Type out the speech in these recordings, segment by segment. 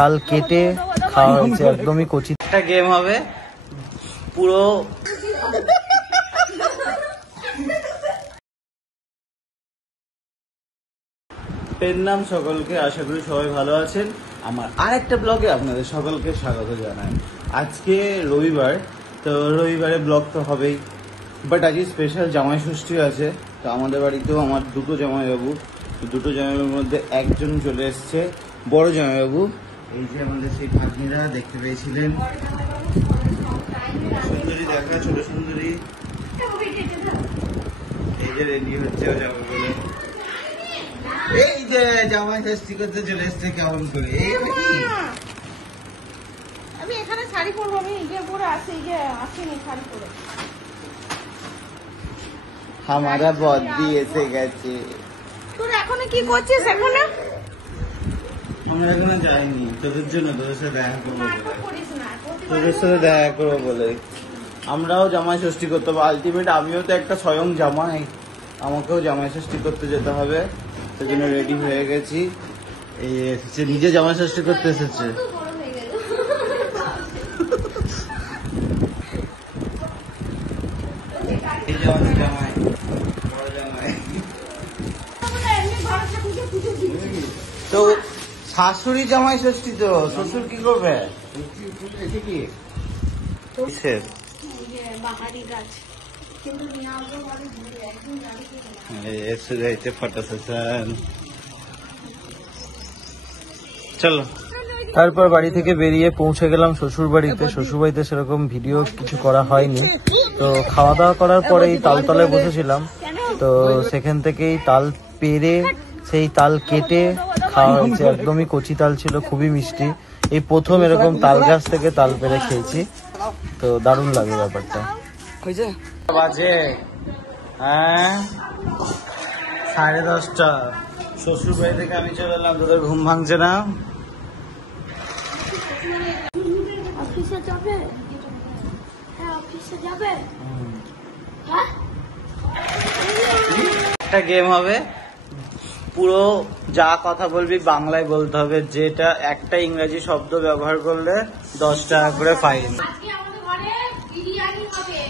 তাল কেটে খাওয়া হয়েছে, একদমই কচি। একটা গেম হবে পুরো এর নাম সকলকে, আশা করি সবাই ভালো আছেন। আমার আরেকটা ব্লগে আপনাদের সকলকে স্বাগত জানাই। আজকে রবিবার, তো রবিবারে ব্লগ তো হবেই, বাট আজকে স্পেশাল জামাই ষষ্ঠী আছে। তো আমাদের বাড়িতেও আমার দুটো জামাইবাবু, দুটো জামাইবাবুর মধ্যে একজন চলে এসছে, বড় জামাইবাবু। এই যে আমাদের সেই ভাগ্নিরা দেখতে পেয়েছিলেন, সুন্দরী দেখা, ছোট সুন্দরী। এই যে রেডি হচ্ছে যাবো বলে, এই যে জামাই ষষ্ঠী করতে চলে এসছে কেমন করে। আমি এখানে শাড়ি পরবো, আমি এই যে পরে আসি, এই যে আসিনি শাড়ি পরে। हमारा বদ্দি এসে গেছে। তোর এখনো কি করছিস? এখনো আমরা এখনো যাইনি তোদের জন্য, তোদের সাথে দেখা করবো বলে, তোদের সাথে দেখা করবো বলে। আমরাও জামাই ষষ্ঠী করতে হবে, আলটিমেট আমিও তো একটা স্বয়ং জামাই, আমাকেও জামাই ষষ্ঠী করতে যেতে হবে। সেজন্য রেডি হয়ে গেছি। এই এসেছে, নিজে জামাই ষষ্ঠী করতে এসেছে। এই জামাই জামাই বড় জামাই। তো শাশুড়ি জামাই ষষ্ঠী, তো শ্বশুর কি করবে? Photo session. চলো, তারপর বাড়ি থেকে বেরিয়ে পৌঁছে গেলাম শ্বশুর বাড়িতে। শ্বশুর বাড়িতে সেরকম ভিডিও কিছু করা হয়নি। তো খাওয়া দাওয়া করার পরেই তালতলায় বসেছিলাম, তো সেখান থেকেই তাল পেরে সেই তাল কেটে খাওয়া হয়েছে, একদমই কচি তাল ছিল, খুবই মিষ্টি। এই প্রথম এরকম তাল গাছ থেকে তাল পেরে খেয়েছি, তো দারুণ লাগে ব্যাপারটা। বাজে হ্যাঁ 10:30। শ্বশুর বাড়ি থেকে আমি চলে এলাম, তোদের ঘুম ভাঙছে না? অফিসে যাবে? হ্যাঁ অফিসে যাবে। একটা গেম হবে, পুরো যা কথা বলবি বাংলায় বলতে হবে, যেটা একটা ইংরেজি শব্দ ব্যবহার করলে 10 টাকা করে ফাইন। আজকে আমাদের ঘরে বিরিয়ানি হবে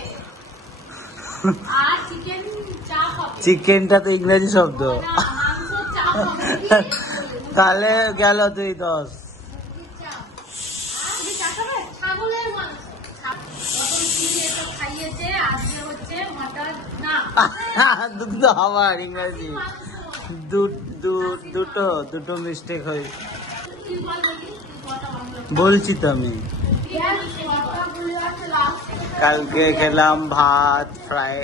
আর চিকেন চাপ হবে। চিকেনটা তো ইংরেজি শব্দ, মাংস চাপ হবে। তাহলে গেল 2-10। তুমি চা খাবে? ছাগলের মাংস খাইয়েছে, আজকে হচ্ছে মাটন না। দুটো আমার ইংরেজি দুটো মিস্টেক হয়, বলছি তো আমি। কালকে খেলাম ভাত, ফ্রাই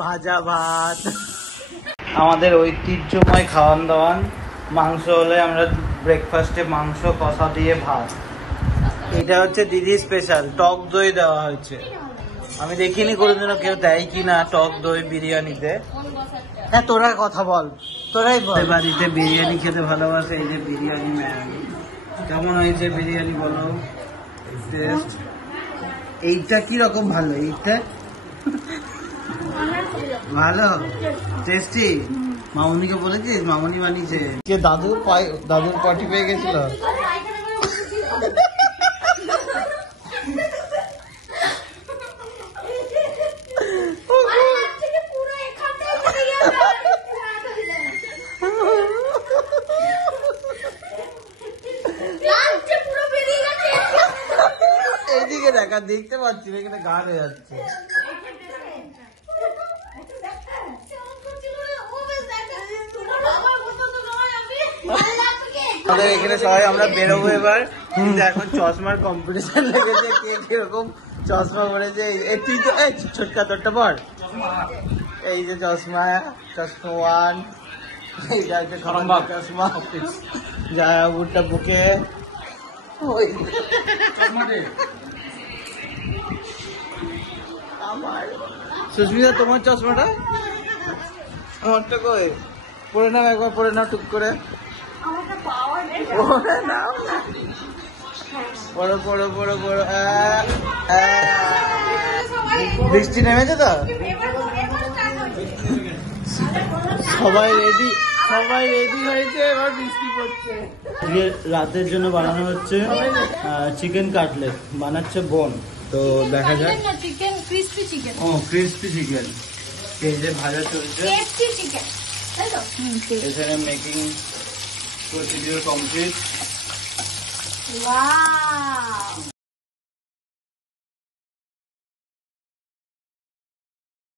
ভাজা ভাত। আমাদের ঐতিহ্যময় খাওয়ান দাওয়ান, মাংস হলে আমরা ব্রেকফাস্টে মাংস কষা দিয়ে ভাত। এটা হচ্ছে দিদি স্পেশাল, টক দই দেওয়া হয়েছে। আমি দেখিনি কোনোদিনও কেউ দেয় কিনা টক দই বিরিয়ানিতে। হ্যাঁ তোরা কথা বল, তোরাই বল। বাড়িতে বিরিয়ানি খেতে ভালোবাসে, এই যে বিরিয়ানি ম্যান। কেমন হয়েছে বিরিয়ানি বলো? টেস্ট এইটা কি রকম? ভালো, এইটা ভালো টেস্টি। মামুনিকে বলেছিস? মামুনি বানিয়েছে। কে দাদুর পার্টি পেয়ে গেছিল। এইদিকে দেখা, দেখতে পাচ্ছি না, এখানে গান হয়ে যাচ্ছে। আমাদের এখানে সবাই আমরা বেরোবো এবার, কিন্তু এখন চশমার কম্পিটিশন লেগেছে, কে কিরকম চশমা পড়েছে। তুই তো ছোটকা তোরটা পর, এই যে চশমা 1, এইটা হচ্ছে চশমা, যায় বুটটা বুকে। আমার সুস্মিতা, তোমার চশমাটা? আমারটা কই? পরে নাও একবার, পরে নাও টুক করে। পড়ো পড়ো পড়ো পড়ো। বৃষ্টি নেমেছে তো, সবাই রেডি। সবাই রেডি হয়েছে, এবার বৃষ্টি পড়ছে। রাতের জন্য বানানো হচ্ছে চিকেন কাটলেট, বানাচ্ছে বোন। তো দেখা যাক। Chicken crispy chicken. ও ক্রিস্পি চিকেন, তেলে ভাজা চলছে। কেএফসি চিকেন, তাই তো? এখানে মেকিং প্রসিডিউর কমপ্লিট। ওয়াও,